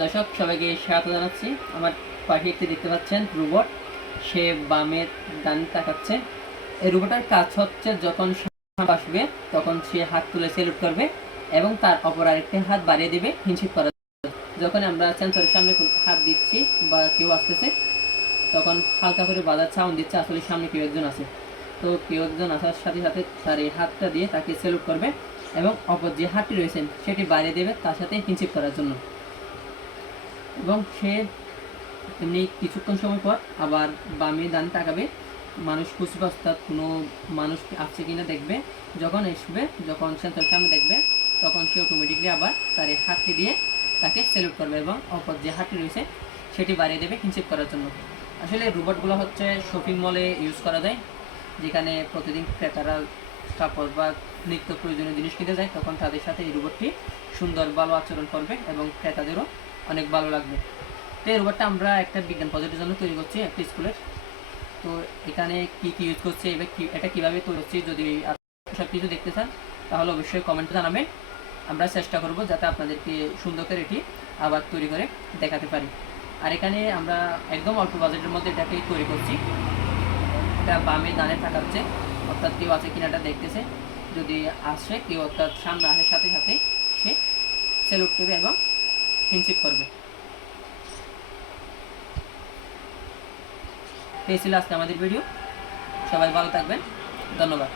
দর্শক সবাইকে স্বাগত জানাচ্ছি। আমার পাশে একটি দেখতে পাচ্ছেন রোবট, সে বামে ডান তাকাচ্ছে। এই রোবটের কাজ হচ্ছে যখন সামনে আসবে তখন সে হাত তুলে সেলুট করবে এবং তার অপর আরেকটি হাত বাড়িয়ে দিবে হিনশিপ করার। যখন আমরা সেন্সরের সামনে হাত দিচ্ছি বা কেউ আসতেছে তখন হালকা করে বাজার সাউন্ড দিচ্ছে আসলে সামনে কেউ একজন আছে। তো কেউ একজন আসার সাথে সাথে তার এই হাতটা দিয়ে তাকে সেলুট করবে এবং অপর যে হাতটি রয়েছেন সেটি বাড়িয়ে দেবে তার সাথে হিনশিপ করার জন্য। এবং সে এমনি কিছুক্ষণ সময় পর আবার বামে ডান তাকাবে, মানুষ খুঁজবে, অর্থাৎ কোনো মানুষ আসছে কিনা দেখবে। যখন আসবে, যখন সেন্সর সামনে দেখবে তখন সে অটোমেটিকলি আবার তার এই হাতটি দিয়ে তাকে সেলুট করবে এবং অপর যে হাতটি রয়েছে সেটি বাড়িয়ে দেবে হিনশিপ করার জন্য। আসলে রোবটগুলো হচ্ছে শপিং মলে ইউজ করা যায়, যেখানে প্রতিদিন ক্রেতারা কাপড় বা নিত্য প্রয়োজনীয় জিনিস কিনতে যায়, তখন তাদের সাথে এই রোবটটি সুন্দর ভালো আচরণ করবে এবং ক্রেতাদেরও অনেক ভালো লাগবে। তো এই রোবটটা আমরা একটা বিজ্ঞান প্রজেক্টের জন্য তৈরি করছি একটা স্কুলের। তো এখানে কী কী ইউজ করছি, এবার এটা কীভাবে তৈরি করছি, যদি সব কিছু দেখতে চান তাহলে অবশ্যই কমেন্টে জানাবেন। আমরা চেষ্টা করব যাতে আপনাদেরকে সুন্দর করে এটি আবার তৈরি করে দেখাতে পারি। আর এখানে আমরা একদম অল্প বাজেটের মধ্যে এটাকে তৈরি করছি। এটা বামে ডানে তাকাচ্ছে, অর্থাৎ কেউ আছে কিনাটা দেখতেছে। যদি আসে কেউ, অর্থাৎ সামনে আসার সাথে সাথে সে সেলুট করবে এবং হিনশিপ করবে। এই ছিল আজকে আমাদের ভিডিও। সবাই ভালো থাকবেন, ধন্যবাদ।